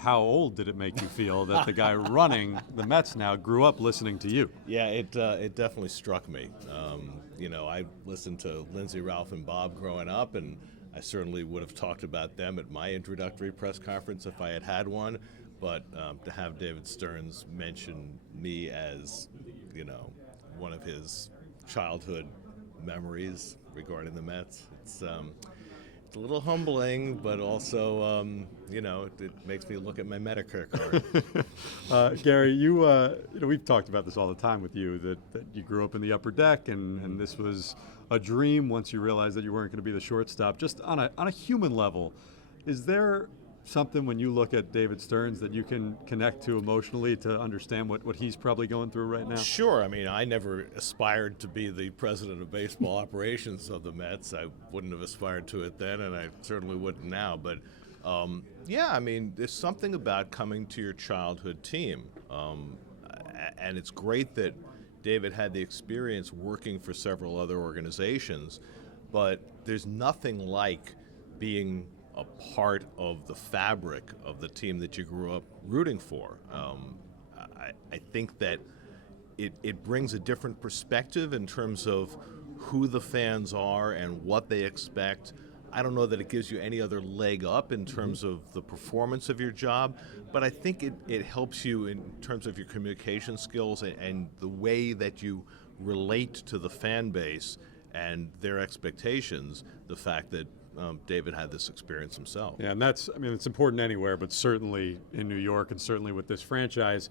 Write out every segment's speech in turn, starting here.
How old did it make you feel that the guy running the Mets now grew up listening to you? Yeah, it definitely struck me. I listened to Lindsey, Ralph, and Bob growing up, and I certainly would have talked about them at my introductory press conference if I had had one. But to have David Stearns mention me as, one of his childhood memories regarding the Mets, it's a little humbling, but also, it makes me look at my Medicare card. Gary, we've talked about this all the time with you, that you grew up in the upper deck, and this was a dream once you realized that you weren't going to be the shortstop. Just on a human level, is there something when you look at David Stearns that you can connect to emotionally to understand what he's probably going through right now? Sure. I mean, I never aspired to be the president of baseball operations of the Mets. I wouldn't have aspired to it then, and I certainly wouldn't now. But, there's something about coming to your childhood team. And it's great that David had the experience working for several other organizations, but there's nothing like being a part of the fabric of the team that you grew up rooting for. I think that it brings a different perspective in terms of who the fans are and what they expect. I don't know that it gives you any other leg up in terms of the performance of your job, but I think it helps you in terms of your communication skills and the way that you relate to the fan base and their expectations, the fact that David had this experience himself. Yeah, and it's important anywhere, but certainly in New York and certainly with this franchise.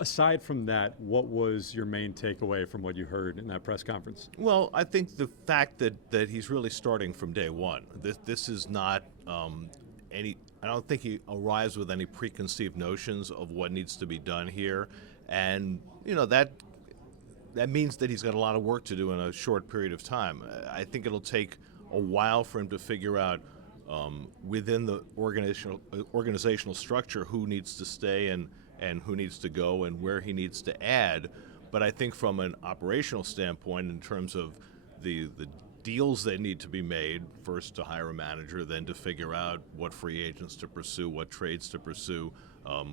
Aside from that, what was your main takeaway from what you heard in that press conference? Well, I think the fact that he's really starting from day one. This is not I don't think he arrives with any preconceived notions of what needs to be done here. And, that means that he's got a lot of work to do in a short period of time. I think it'll take a while for him to figure out within the organizational structure who needs to stay and who needs to go and where he needs to add. But I think from an operational standpoint, in terms of the deals that need to be made, first to hire a manager, then to figure out what free agents to pursue, what trades to pursue,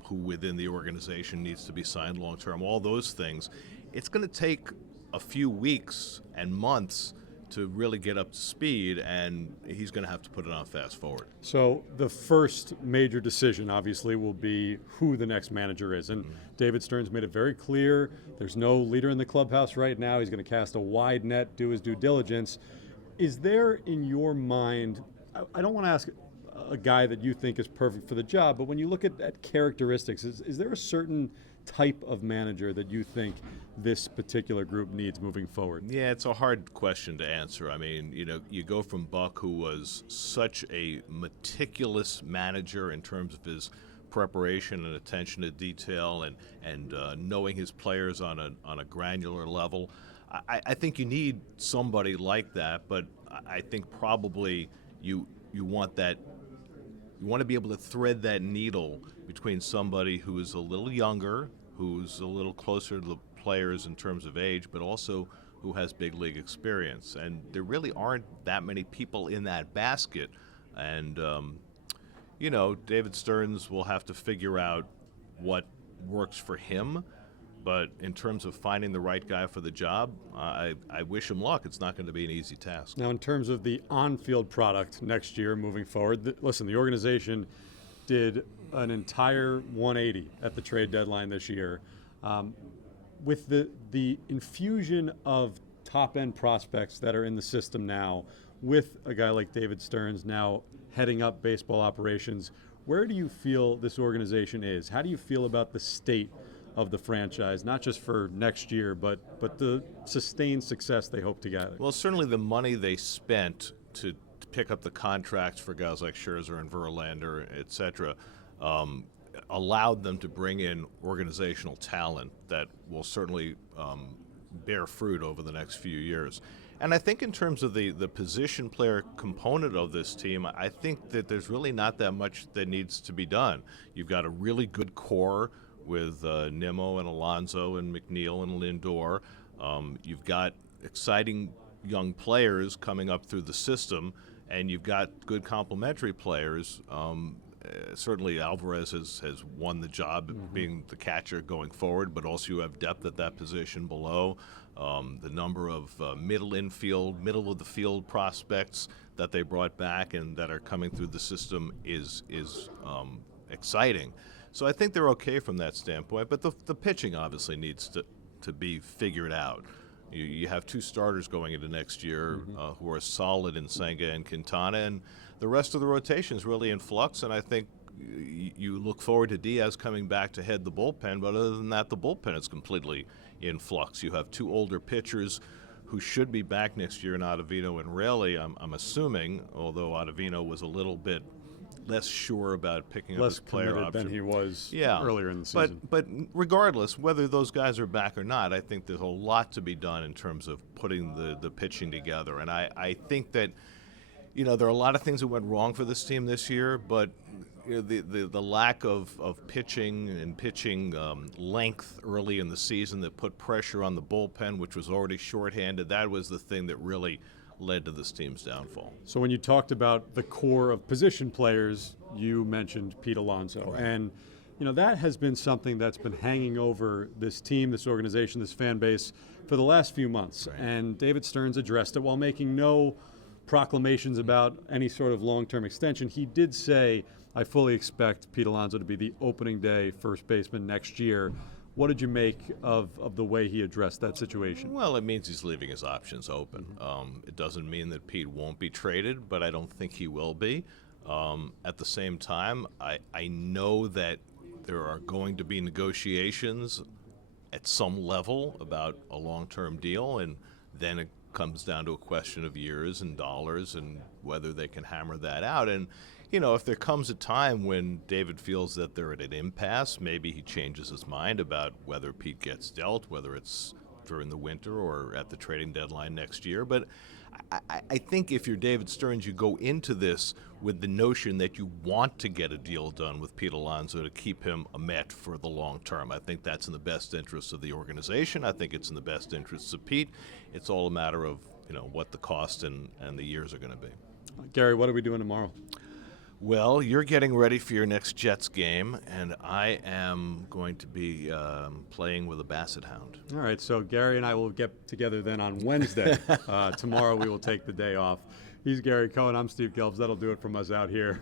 who within the organization needs to be signed long-term, all those things, it's going to take a few weeks and months to really get up to speed, and he's going to have to put it on fast forward. So the first major decision, obviously, will be who the next manager is. And David Stearns made it very clear there's no leader in the clubhouse right now. He's going to cast a wide net, do his due diligence. Is there, in your mind, I don't want to ask a guy that you think is perfect for the job, but when you look at characteristics, is there a certain type of manager that you think this particular group needs moving forward? Yeah, it's a hard question to answer. I mean, you go from Buck, who was such a meticulous manager in terms of his preparation and attention to detail and knowing his players on a granular level. I think you need somebody like that, but I think probably you want that. You want to be able to thread that needle between somebody who is a little younger, who's a little closer to the players in terms of age, but also who has big league experience. And there really aren't that many people in that basket. And, David Stearns will have to figure out what works for him. But in terms of finding the right guy for the job, I wish him luck. It's not going to be an easy task. Now, in terms of the on-field product next year moving forward, the organization did an entire 180 at the trade deadline this year. With the infusion of top-end prospects that are in the system now, with a guy like David Stearns now heading up baseball operations, where do you feel this organization is? How do you feel about the state of the franchise, not just for next year, but the sustained success they hope to gather? Well, certainly the money they spent to pick up the contracts for guys like Scherzer and Verlander, et cetera, allowed them to bring in organizational talent that will certainly bear fruit over the next few years. And I think in terms of the position player component of this team, I think that there's really not that much that needs to be done. You've got a really good core with Nimmo and Alonso and McNeil and Lindor. You've got exciting young players coming up through the system, and you've got good complementary players. certainly Alvarez has won the job of being the catcher going forward, but also you have depth at that position below. The number of middle of the field prospects that they brought back and that are coming through the system is exciting. So I think they're okay from that standpoint, but the pitching obviously needs to be figured out. You have two starters going into next year who are solid in Senga and Quintana, and the rest of the rotation is really in flux, and I think you look forward to Diaz coming back to head the bullpen, but other than that, the bullpen is completely in flux. You have two older pitchers who should be back next year in Ottavino and Raley, I'm assuming, although Ottavino was a little bit less sure about picking up his player option than he was yeah, earlier in the season. But regardless, whether those guys are back or not, I think there's a lot to be done in terms of putting the pitching together. And I think that, there are a lot of things that went wrong for this team this year, but the lack of pitching and pitching length early in the season that put pressure on the bullpen, which was already shorthanded, that was the thing that really led to this team's downfall. So when you talked about the core of position players, you mentioned Pete Alonso. Right. And, that has been something that's been hanging over this team, this organization, this fan base for the last few months. Right. And David Stearns addressed it while making no proclamations about any sort of long-term extension. He did say, I fully expect Pete Alonso to be the opening day first baseman next year. What did you make of the way he addressed that situation? Well, it means he's leaving his options open. It doesn't mean that Pete won't be traded, but I don't think he will be. At the same time, I know that there are going to be negotiations at some level about a long-term deal, and then it comes down to a question of years and dollars and whether they can hammer that out. And if there comes a time when David feels that they're at an impasse, maybe he changes his mind about whether Pete gets dealt, whether it's during the winter or at the trading deadline next year. But I think if you're David Stearns, you go into this with the notion that you want to get a deal done with Pete Alonso to keep him a Met for the long term. I think that's in the best interest of the organization. I think it's in the best interests of Pete. It's all a matter of what the cost and the years are going to be. Gary, what are we doing tomorrow? Well, you're getting ready for your next Jets game, and I am going to be playing with a basset hound. All right, so Gary and I will get together then on Wednesday. Tomorrow we will take the day off. He's Gary Cohen. I'm Steve Gelbs. That'll do it from us out here.